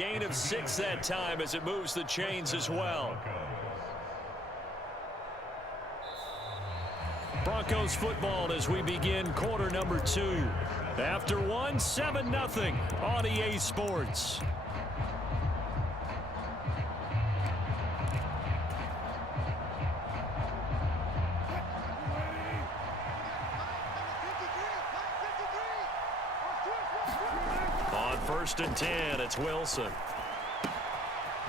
Gain of 6 that time as it moves the chains as well. Broncos football as we begin quarter number 2. After 1, 7-0 on EA Sports. On 1st and 10, it's Wilson.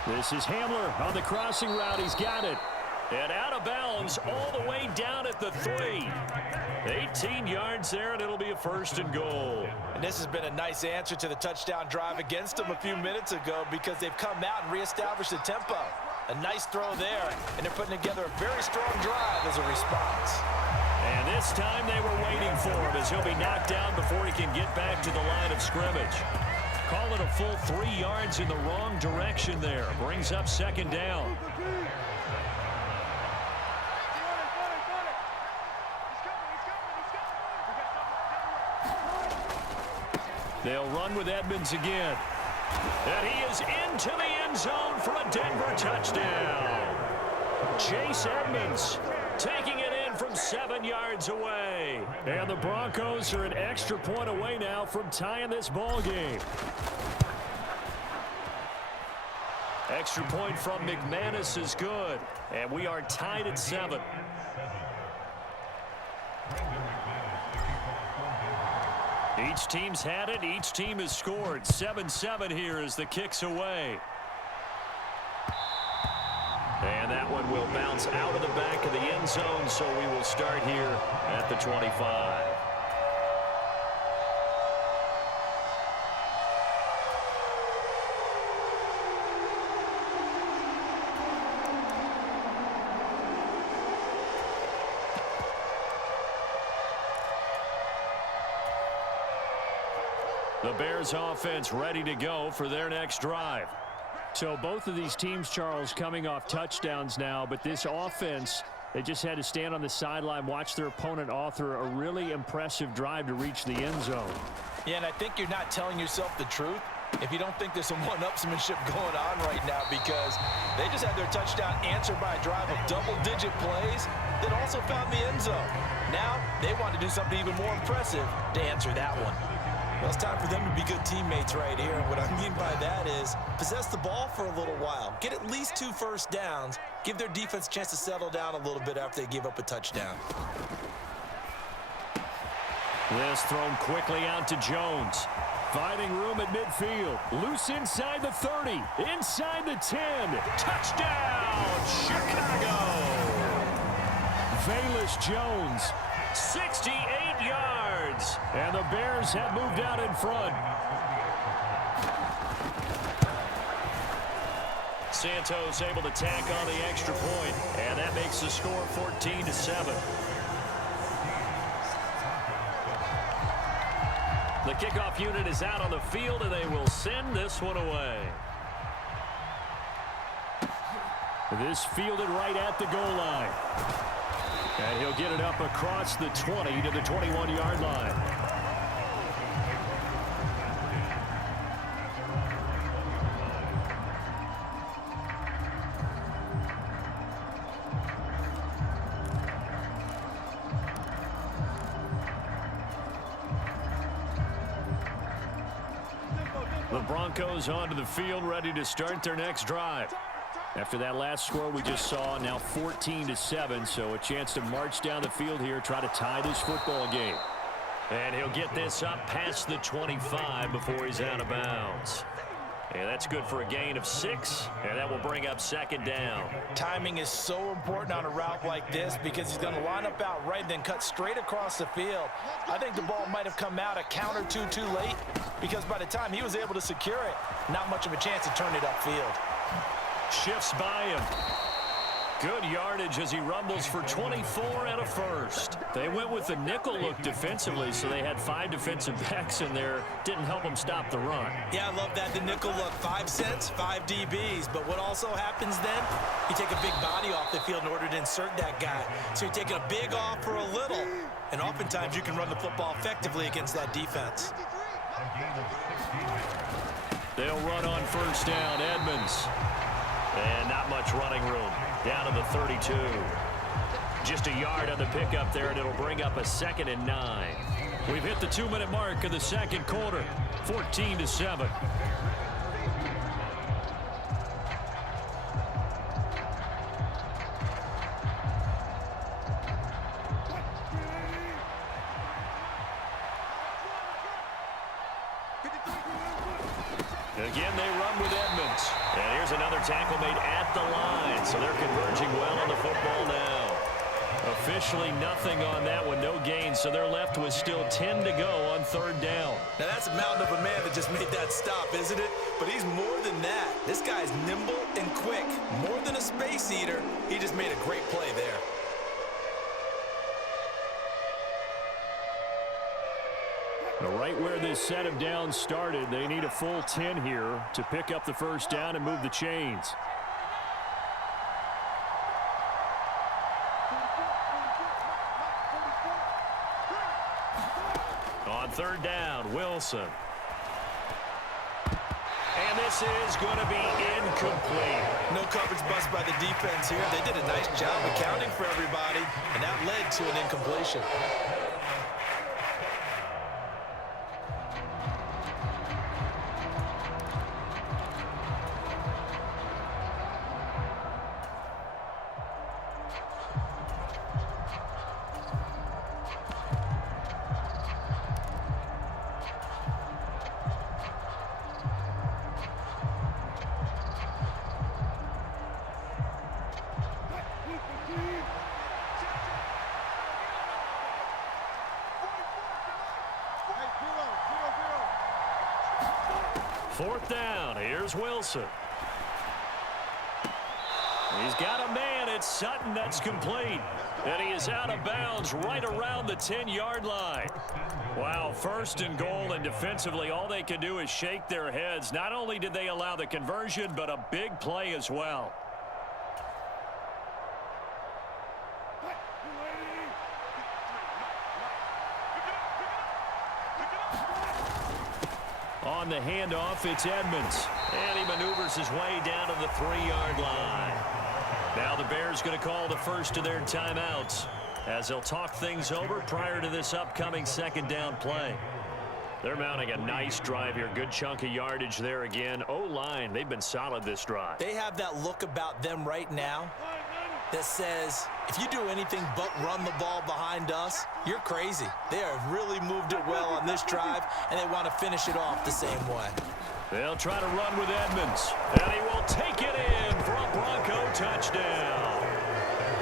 This is Hamler on the crossing route. He's got it. And out of bounds all the way down at the 3. 18 yards there, and it'll be a 1st and goal. And this has been a nice answer to the touchdown drive against them a few minutes ago because they've come out and reestablished the tempo. A nice throw there, and they're putting together a very strong drive as a response. And this time they were waiting for him as he'll be knocked down before he can get back to the line of scrimmage. Call it a full 3 yards in the wrong direction there. Brings up 2nd down. They'll run with Edmonds again. And he is into the end zone for a Denver touchdown. Chase Edmonds taking it in from 7 yards away. And the Broncos are an extra point away now from tying this ball game. Extra point from McManus is good. And we are tied at 7. Each team's had it. Each team has scored. 7-7 here as the kick's away. And that one will bounce out of the back of the end zone, so we will start here at the 25. The Bears offense ready to go for their next drive. So both of these teams, Charles, coming off touchdowns now, but this offense, they just had to stand on the sideline, watch their opponent author a really impressive drive to reach the end zone. Yeah, and I think you're not telling yourself the truth if you don't think there's some one-upsmanship going on right now, because they just had their touchdown answered by a drive of double-digit plays that also found the end zone. Now they want to do something even more impressive to answer that one. Well, it's time for them to be good teammates right here. And what I mean by that is possess the ball for a little while. Get at least 2 first downs. Give their defense a chance to settle down a little bit after they give up a touchdown. This thrown quickly out to Jones. Finding room at midfield. Loose inside the 30. Inside the 10. Touchdown, Chicago. Velus Jones. 68 yards. And the Bears have moved out in front. Santos able to tack on the extra point. And that makes the score 14-7. The kickoff unit is out on the field, and they will send this one away. This fielded right at the goal line. And he'll get it up across the 20 to the 21-yard line. The Broncos onto the field, ready to start their next drive. After that last score we just saw, now 14-7, so a chance to march down the field here, try to tie this football game. And he'll get this up past the 25 before he's out of bounds. And that's good for a gain of 6, and that will bring up 2nd down. Timing is so important on a route like this because he's going to line up out right and then cut straight across the field. I think the ball might have come out a count or two too late because by the time he was able to secure it, not much of a chance to turn it upfield. Shifts by him. Good yardage as he rumbles for 24 and a first. They went with the nickel look defensively, so they had 5 defensive backs in there. Didn't help them stop the run. Yeah, I love that. The nickel look, 5 cents, 5 DBs. But what also happens then, you take a big body off the field in order to insert that guy. So you're taking a big off for a little. And oftentimes you can run the football effectively against that defense. They'll run on first down. Edmonds. And not much running room. Down to the 32. Just a yard on the pickup there, and it'll bring up a 2nd and 9. We've hit the 2-minute mark of the second quarter. 14-7. Again, they run with Edmonds. And here's another tackle made at the line. So they're converging well on the football now. Officially nothing on that one, no gain. So they're left with still 10 to go on 3rd down. Now that's a mountain of a man that just made that stop, isn't it? But he's more than that. This guy's nimble and quick. More than a space eater, he just made a great play there. Right where this set of downs started, they need a full 10 here to pick up the first down and move the chains. On 3rd down, Wilson. And this is going to be incomplete. No coverage bust by the defense here. They did a nice job accounting for everybody, and that led to an incompletion. Fourth down. Here's Wilson. He's got a man. It's Sutton. That's complete. And he is out of bounds right around the 10-yard line. Wow, 1st and goal, and defensively all they can do is shake their heads. Not only did they allow the conversion, but a big play as well. On the handoff, it's Edmonds. And he maneuvers his way down to the 3-yard line. Now the Bears going to call the first of their timeouts as they'll talk things over prior to this upcoming 2nd down play. They're mounting a nice drive here. Good chunk of yardage there again. O-line, they've been solid this drive. They have that look about them right now that says, if you do anything but run the ball behind us, you're crazy. They have really moved it well on this drive, and they want to finish it off the same way. They'll try to run with Edmonds, and he will take it in for a Bronco touchdown.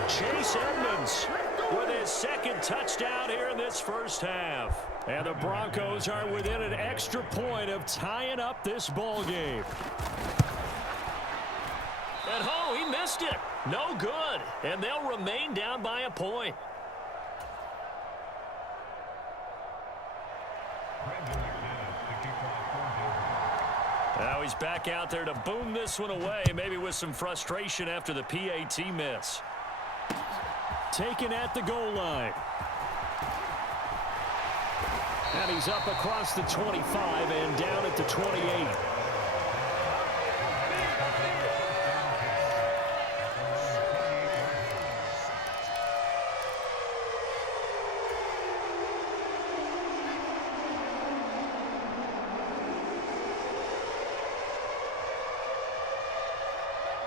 Chase Edmonds with his 2nd touchdown here in this first half. And the Broncos are within an extra point of tying up this ball game. And oh, he missed it. No good. And they'll remain down by a point. Now he's back out there to boom this one away, maybe with some frustration after the PAT miss. Taken at the goal line. And he's up across the 25 and down at the 28.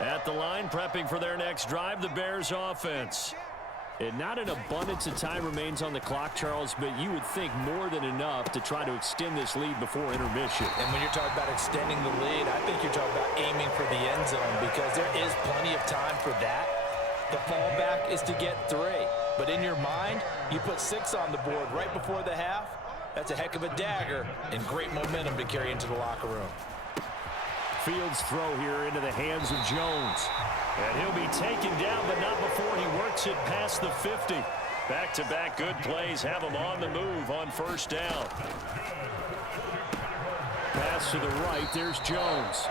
At the line, prepping for their next drive, the Bears offense. And not an abundance of time remains on the clock, Charles, but you would think more than enough to try to extend this lead before intermission. And when you're talking about extending the lead, I think you're talking about aiming for the end zone because there is plenty of time for that. The fallback is to get 3. But in your mind, you put 6 on the board right before the half. That's a heck of a dagger and great momentum to carry into the locker room. Fields throw here into the hands of Jones. And he'll be taken down, but not before he works it past the 50. Back-to-back good plays have him on the move on first down. Pass to the right. There's Jones.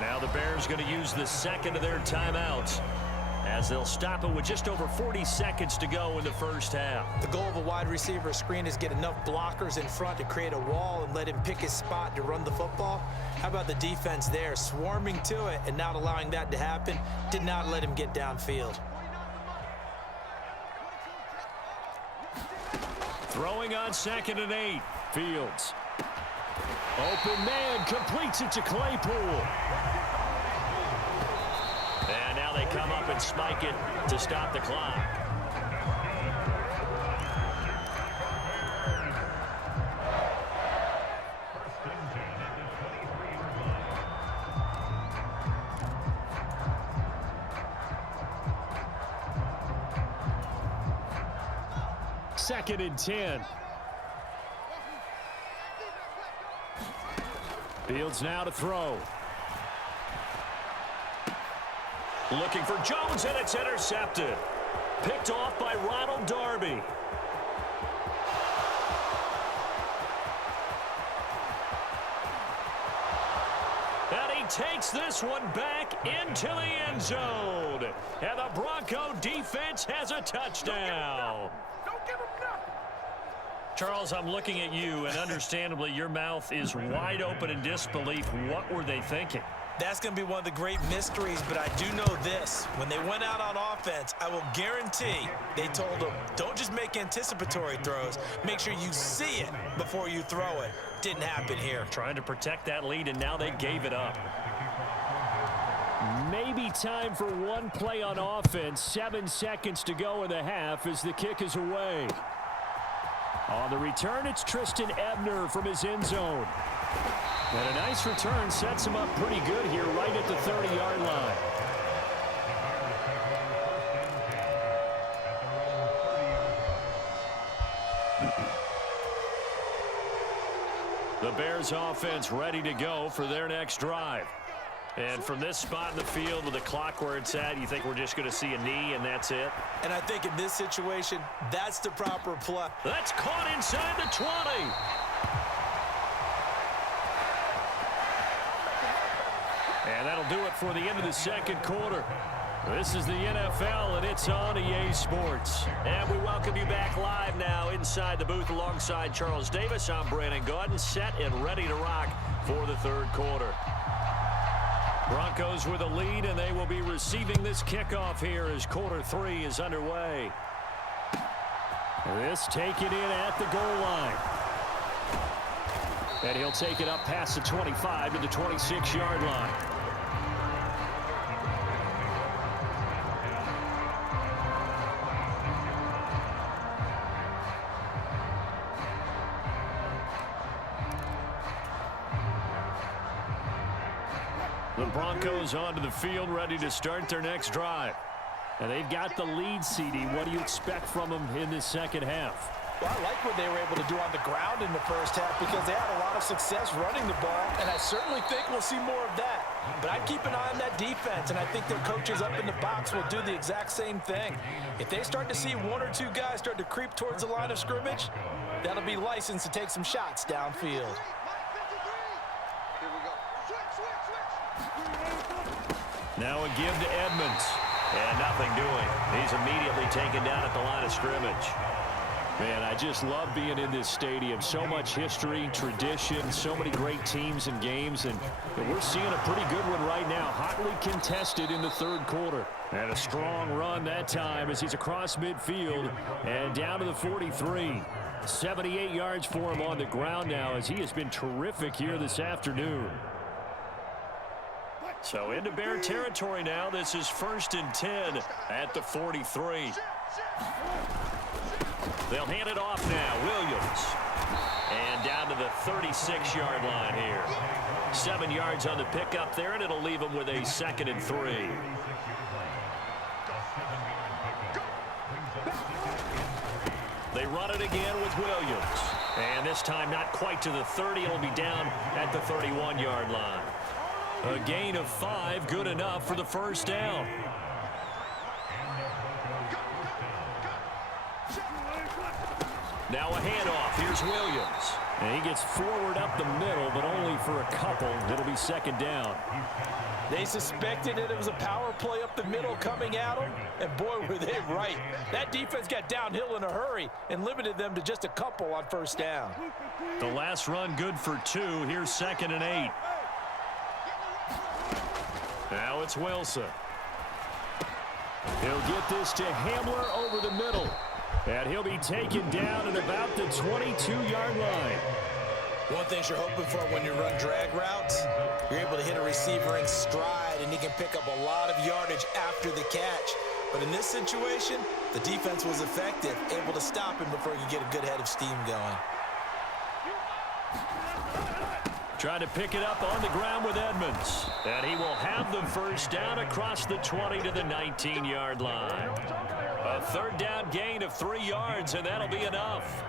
Now the Bears going to use the 2nd of their timeouts. as they'll stop it with just over 40 seconds to go in the first half. The goal of a wide receiver screen is get enough blockers in front to create a wall and let him pick his spot to run the football. How about the defense there, swarming to it and not allowing that to happen? Did not let him get downfield. Throwing on 2nd and 8. Fields. Open man, completes it to Claypool. And now they come up and spike it to stop the clock. Second and 10. Fields now to throw. Looking for Jones, and it's intercepted. Picked off by Ronald Darby. And he takes this one back into the end zone. And the Bronco defense has a touchdown. Charles, I'm looking at you, and understandably, your mouth is wide open in disbelief. What were they thinking? That's going to be one of the great mysteries, but I do know this. When they went out on offense, I will guarantee they told them, don't just make anticipatory throws. Make sure you see it before you throw it. Didn't happen here. Trying to protect that lead, and now they gave it up. Maybe time for one play on offense. 7 seconds to go in the half as the kick is away. On the return, it's Tristan Ebner from his end zone. And a nice return sets him up pretty good here right at the 30-yard line. The Bears offense ready to go for their next drive. And from this spot in the field with the clock where it's at, you think we're just going to see a knee and that's it? And I think in this situation, that's the proper play. That's caught inside the 20. And that'll do it for the end of the second quarter. This is the NFL, and it's on EA Sports. And we welcome you back live now inside the booth alongside Charles Davis. I'm Brandon Gaudin, set and ready to rock for the third quarter. Broncos with a lead, and they will be receiving this kickoff here as quarter 3 is underway. This taken in at the goal line. And he'll take it up past the 25 to the 26-yard line. The Broncos onto the field, ready to start their next drive. And they've got the lead, CD. What do you expect from them in this second half? Well, I like what they were able to do on the ground in the first half because they had a lot of success running the ball, and I certainly think we'll see more of that. But I'd keep an eye on that defense, and I think their coaches up in the box will do the exact same thing. If they start to see 1 or 2 guys start to creep towards the line of scrimmage, that'll be licensed to take some shots downfield. Now a give to Edmonds. And nothing doing. He's immediately taken down at the line of scrimmage. Man, I just love being in this stadium. So much history, tradition, so many great teams and games, and we're seeing a pretty good one right now. Hotly contested in the third quarter. And a strong run that time as he's across midfield and down to the 43. 78 yards for him on the ground now as he has been terrific here this afternoon. So into Bear territory now. This is 1st and 10 at the 43. They'll hand it off now. Williams. And down to the 36-yard line here. 7 yards on the pickup there, and it'll leave them with a 2nd and 3. They run it again with Williams. And this time not quite to the 30. It'll be down at the 31-yard line. A gain of 5, good enough for the first down. Now a handoff. Here's Williams. And he gets forward up the middle, but only for a couple. It'll be 2nd down. They suspected that it was a power play up the middle coming at them, and boy, were they right. That defense got downhill in a hurry and limited them to just a couple on first down. The last run good for 2. Here's 2nd and 8. Now it's Wilson. He'll get this to Hamler over the middle. And he'll be taken down at about the 22-yard line. One thing you're hoping for when you run drag routes, you're able to hit a receiver in stride, and he can pick up a lot of yardage after the catch. But in this situation, the defense was effective, able to stop him before he could get a good head of steam going. Trying to pick it up on the ground with Edmonds. And he will have the first down across the 20 to the 19-yard line. A 3rd down gain of 3 yards, and that'll be enough.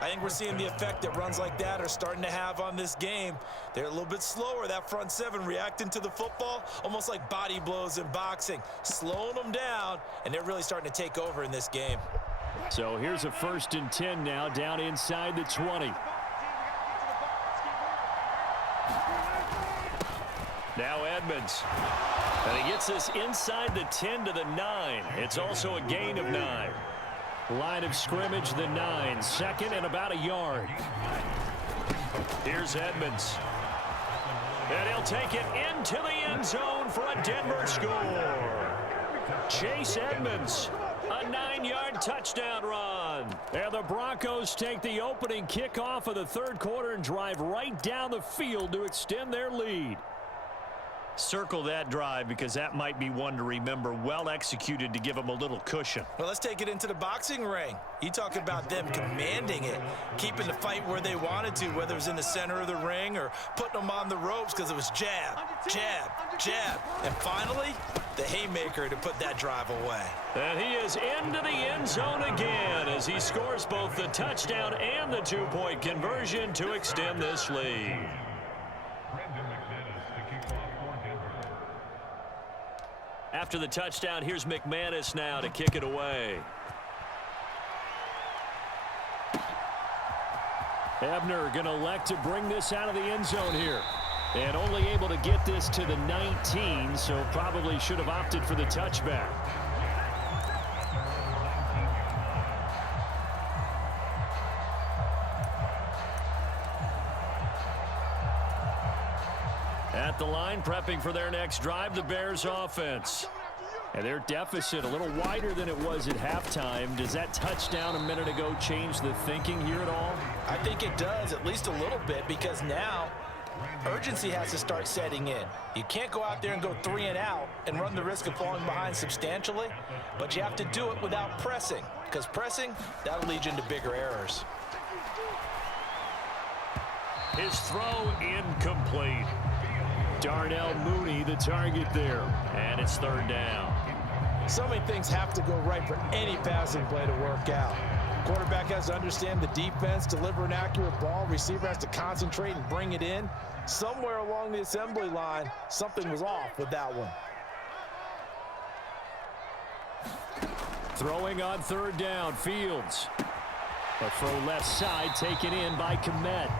I think we're seeing the effect that runs like that are starting to have on this game. They're a little bit slower, that front 7 reacting to the football, almost like body blows in boxing, slowing them down, and they're really starting to take over in this game. So here's a 1st and 10 now, down inside the 20. Now Edmonds. And he gets this inside the 10 to the 9. It's also a gain of 9. Line of scrimmage, the 9. 2nd and about a yard. Here's Edmonds. And he'll take it into the end zone for a Denver score. Chase Edmonds, a 9-yard touchdown run. And the Broncos take the opening kickoff of the 3rd quarter and drive right down the field to extend their lead. Circle that drive because that might be one to remember. Well executed to give them a little cushion. Well, let's take it into the boxing ring. You talk about them commanding it, keeping the fight where they wanted to, whether it was in the center of the ring or putting them on the ropes because it was jab, jab, jab. And finally, the haymaker to put that drive away. And he is into the end zone again as he scores both the touchdown and the 2-point conversion to extend this lead. After the touchdown, here's McManus now to kick it away. Ebner going to elect to bring this out of the end zone here. And only able to get this to the 19, so probably should have opted for the touchback. At the line, prepping for their next drive, the Bears offense. And their deficit a little wider than it was at halftime. Does that touchdown a minute ago change the thinking here at all? I think it does, at least a little bit, because now urgency has to start setting in. You can't go out there and go 3 and out and run the risk of falling behind substantially, but you have to do it without pressing, because pressing, that'll lead you into bigger errors. His throw incomplete. Darnell Mooney, the target there. And it's 3rd down. So many things have to go right for any passing play to work out. Quarterback has to understand the defense, deliver an accurate ball. Receiver has to concentrate and bring it in. Somewhere along the assembly line, something was off with that one. Throwing on 3rd down, Fields. A throw left side taken in by Kmet.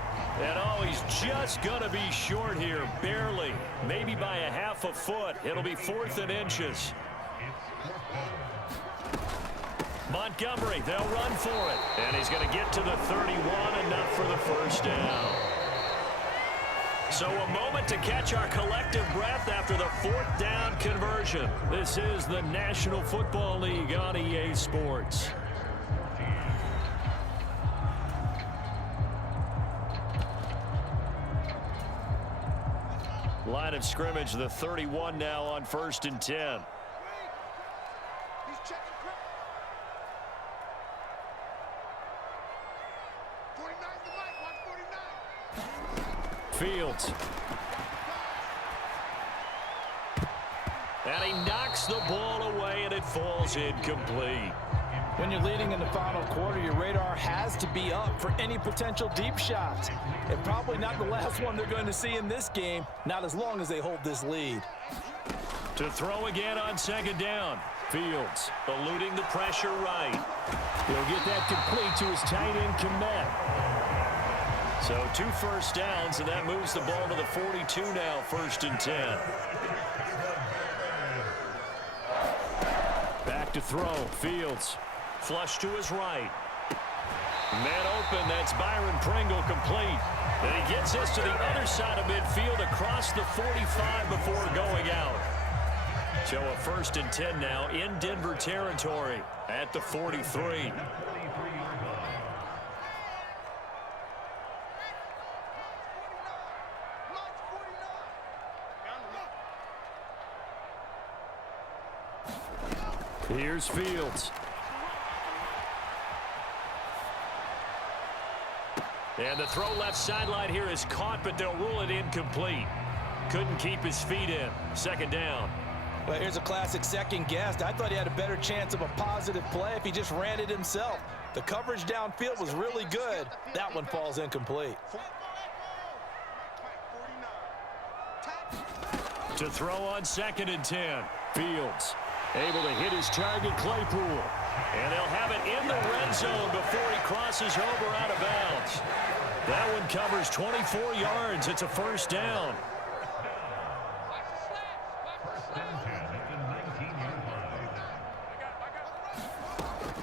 And oh, he's just going to be short here, barely. Maybe by a half a foot. It'll be 4th and inches. Montgomery, they'll run for it. And he's going to get to the 31, enough for the first down. So a moment to catch our collective breath after the 4th down conversion. This is the National Football League on EA Sports. Line of scrimmage, the 31 now on 1st and 10. Fields. And he knocks the ball away, and it falls incomplete. When you're leading in the final quarter, your radar has to be up for any potential deep shots. And probably not the last one they're going to see in this game, not as long as they hold this lead. To throw again on 2nd down. Fields eluding the pressure right. He'll get that complete to his tight end, Kmet. So 2 first downs, and that moves the ball to the 42 now, 1st and 10. Back to throw. Fields. Flush to his right. Man open. That's Byron Pringle complete. And he gets this to the other side of midfield across the 45 before going out. So a 1st and 10 now in Denver territory at the 43. Here's Fields. And the throw left sideline here is caught, but they'll rule it incomplete. Couldn't keep his feet in. 2nd down. Well, here's a classic second guess. I thought he had a better chance of a positive play if he just ran it himself. The coverage downfield was really good. That one falls incomplete. To throw on 2nd and 10. Fields able to hit his target, Claypool. And they'll have it in the red zone before he crosses over out of bounds. That one covers 24 yards. It's a 1st down.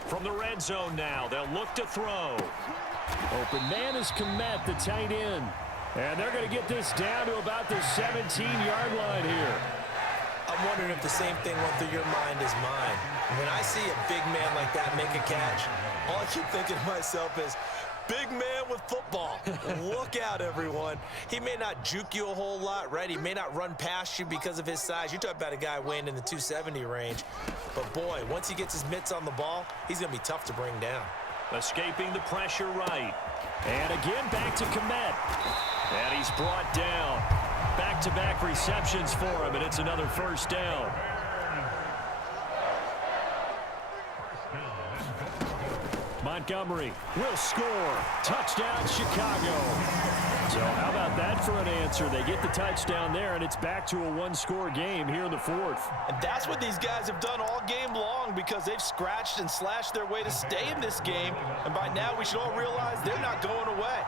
From the red zone now, they'll look to throw. Open man is Kmet, the tight end. And they're going to get this down to about the 17-yard line here. I'm wondering if the same thing went through your mind as mine. When I see a big man like that make a catch, all I keep thinking to myself is, big man with football. Look out, everyone. He may not juke you a whole lot, right? He may not run past you because of his size. You're talking about a guy weighing in the 270 range. But, boy, once he gets his mitts on the ball, he's going to be tough to bring down. Escaping the pressure right. And again back to Kmet. And he's brought down. Back-to-back receptions for him, and it's another 1st down. Montgomery will score. Touchdown, Chicago. So how about that for an answer? They get the touchdown there, and it's back to a 1-score game here in the 4th. And that's what these guys have done all game long because they've scratched and slashed their way to stay in this game. And by now, we should all realize they're not going away.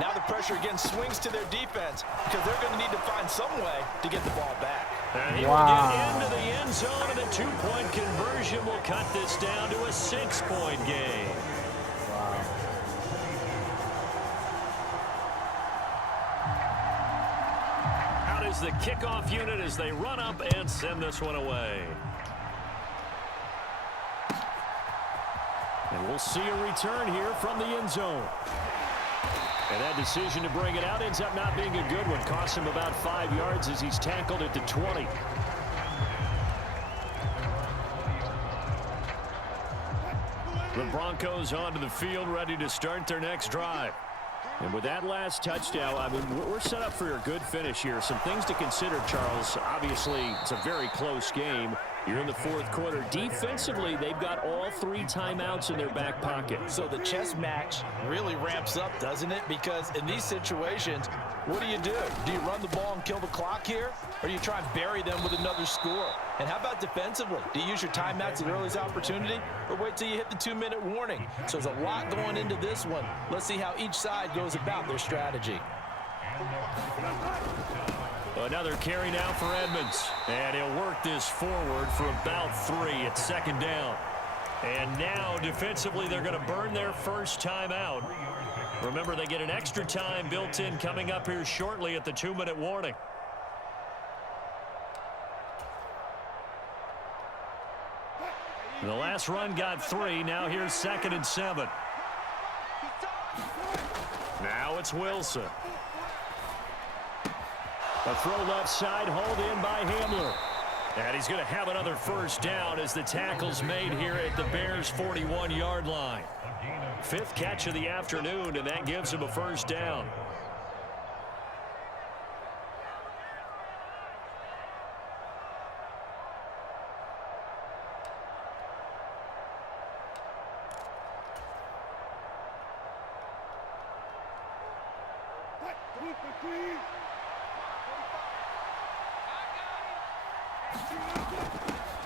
Now the pressure again swings to their defense because they're going to need to find some way to get the ball back. And he will get into the end zone, and a 2-point conversion will cut this down to a 6-point game. Out is the kickoff unit as they run up and send this one away. And we'll see a return here from the end zone. And that decision to bring it out ends up not being a good one. Costs him about 5 yards as he's tackled at the 20. The Broncos onto the field, ready to start their next drive. And with that last touchdown, I mean, we're set up for a good finish here. Some things to consider, Charles. Obviously, it's a very close game. You're in the 4th quarter. Defensively, they've got all 3 timeouts in their back pocket. So the chess match really ramps up, doesn't it? Because in these situations, what do? Do you run the ball and kill the clock here? Or do you try and bury them with another score? And how about defensively? Do you use your timeouts at earliest opportunity? Or wait till you hit the 2-minute warning? So there's a lot going into this one. Let's see how each side goes about their strategy. Another carry now for Edmonds. And he'll work this forward for about 3 at 2nd down. And now, defensively, they're going to burn their first timeout. Remember, they get an extra time built in coming up here shortly at the 2-minute warning. The last run got 3. Now here's 2nd and 7. Now it's Wilson. A throw left side, hauled in by Hamler. And he's going to have another first down as the tackle's made here at the Bears' 41-yard line. 5th catch of the afternoon, and that gives him a first down.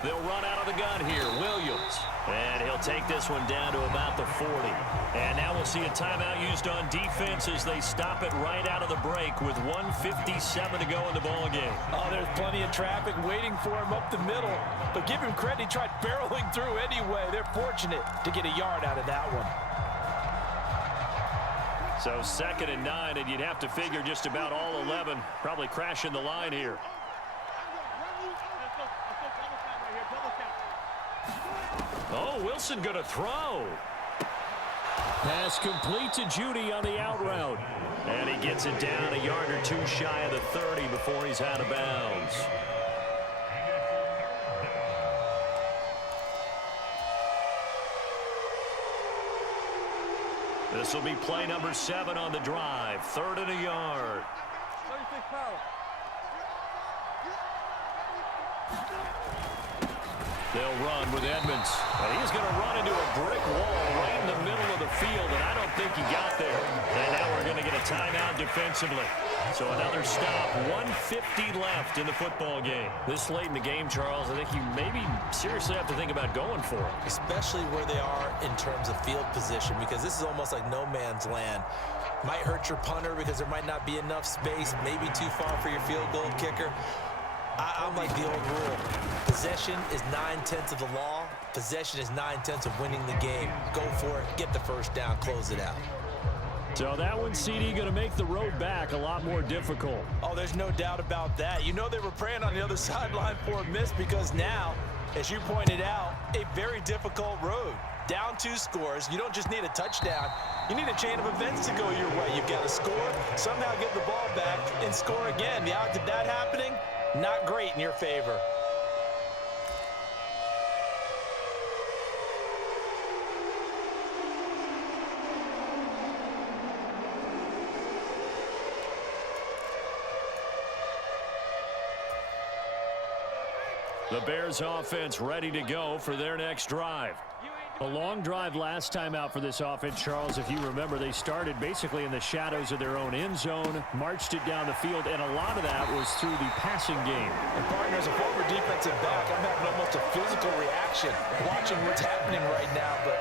They'll run out of the gun here. Williams. And he'll take this one down to about the 40. And now we'll see a timeout used on defense as they stop it right out of the break with 1:57 to go in the ball game. Oh, there's plenty of traffic waiting for him up the middle. But give him credit, he tried barreling through anyway. They're fortunate to get a yard out of that one. So 2nd and 9, and you'd have to figure just about all 11 probably crashing the line here. Oh, Wilson going to throw. Pass complete to Judy on the out route. And he gets it down a yard or two shy of the 30 before he's out of bounds. This will be play number 7 on the drive. 3rd and a yard. They'll run with Edmonds. And he's going to run into a brick wall right in the middle of the field, and I don't think he got there. And now we're going to get a timeout defensively. So another stop. 1:50 left in the football game. This late in the game, Charles, I think you maybe seriously have to think about going for it. Especially where they are in terms of field position, because this is almost like no man's land. Might hurt your punter because there might not be enough space, maybe too far for your field goal kicker. I'm like the old rule. Possession is 9/10 of the law. Possession is 9/10 of winning the game. Go for it. Get the first down. Close it out. So that one, CD, going to make the road back a lot more difficult. Oh, there's no doubt about that. You know they were praying on the other sideline for a miss because now, as you pointed out, a very difficult road. Down 2 scores. You don't just need a touchdown. You need a chain of events to go your way. You've got to score, somehow get the ball back, and score again. The odds of that happening, not great in your favor. The Bears offense ready to go for their next drive. A long drive last time out for this offense, Charles. If you remember, they started basically in the shadows of their own end zone, marched it down the field, and a lot of that was through the passing game. And partner, as a former defensive back, I'm having almost a physical reaction watching what's happening right now. But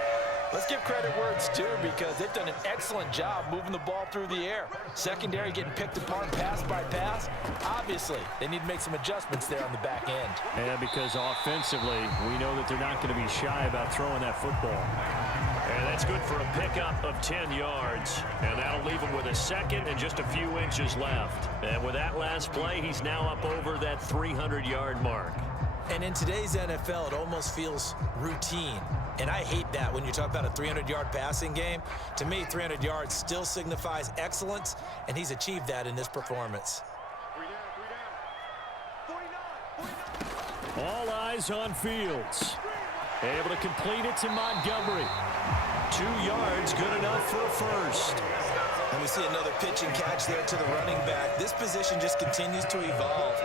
let's give credit where it's due, because they've done an excellent job moving the ball through the air. Secondary getting picked apart pass by pass. Obviously, they need to make some adjustments there on the back end. And because offensively, we know that they're not going to be shy about throwing that football. And that's good for a pickup of 10 yards. And that'll leave him with a 2nd and just a few inches left. And with that last play, he's now up over that 300-yard mark. And in today's NFL, it almost feels routine. And I hate that when you talk about a 300-yard passing game. To me, 300 yards still signifies excellence, and he's achieved that in this performance. All eyes on Fields. Able to complete it to Montgomery. 2 yards, good enough for a first. And we see another pitch and catch there to the running back. This position just continues to evolve.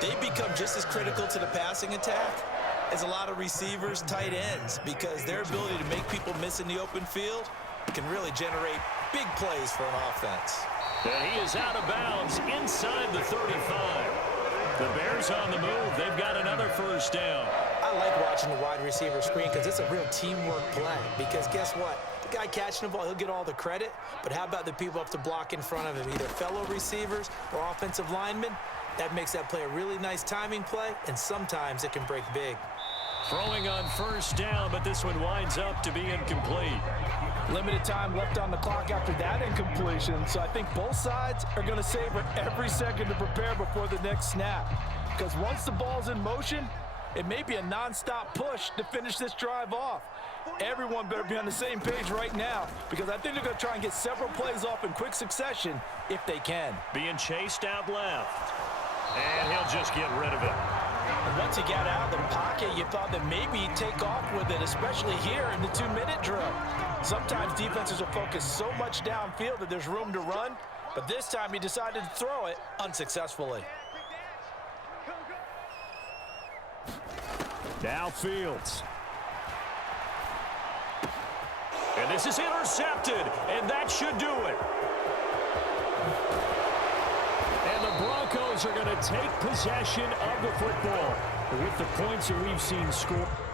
They become just as critical to the passing attack as a lot of receivers, tight ends, because their ability to make people miss in the open field can really generate big plays for an offense. And he is out of bounds inside the 35. The Bears on the move. They've got another first down. I like watching the wide receiver screen because it's a real teamwork play. Because guess what? The guy catching the ball, he'll get all the credit. But how about the people up to block in front of him, either fellow receivers or offensive linemen? That makes that play a really nice timing play, and sometimes it can break big. Throwing on first down, but this one winds up to be incomplete. Limited time left on the clock after that incompletion, so I think both sides are going to savor every second to prepare before the next snap. Because once the ball's in motion, it may be a nonstop push to finish this drive off. Everyone better be on the same page right now, because I think they're going to try and get several plays off in quick succession if they can. Being chased out left. And he'll just get rid of it. And once he got out of the pocket, you thought that maybe he'd take off with it, especially here in the 2-minute drill. Sometimes defenses will focus so much downfield that there's room to run, but this time he decided to throw it unsuccessfully. Now Fields. And this is intercepted, and that should do it. And the Broncos Broncos are going to take possession of the football with the points that we've seen scored.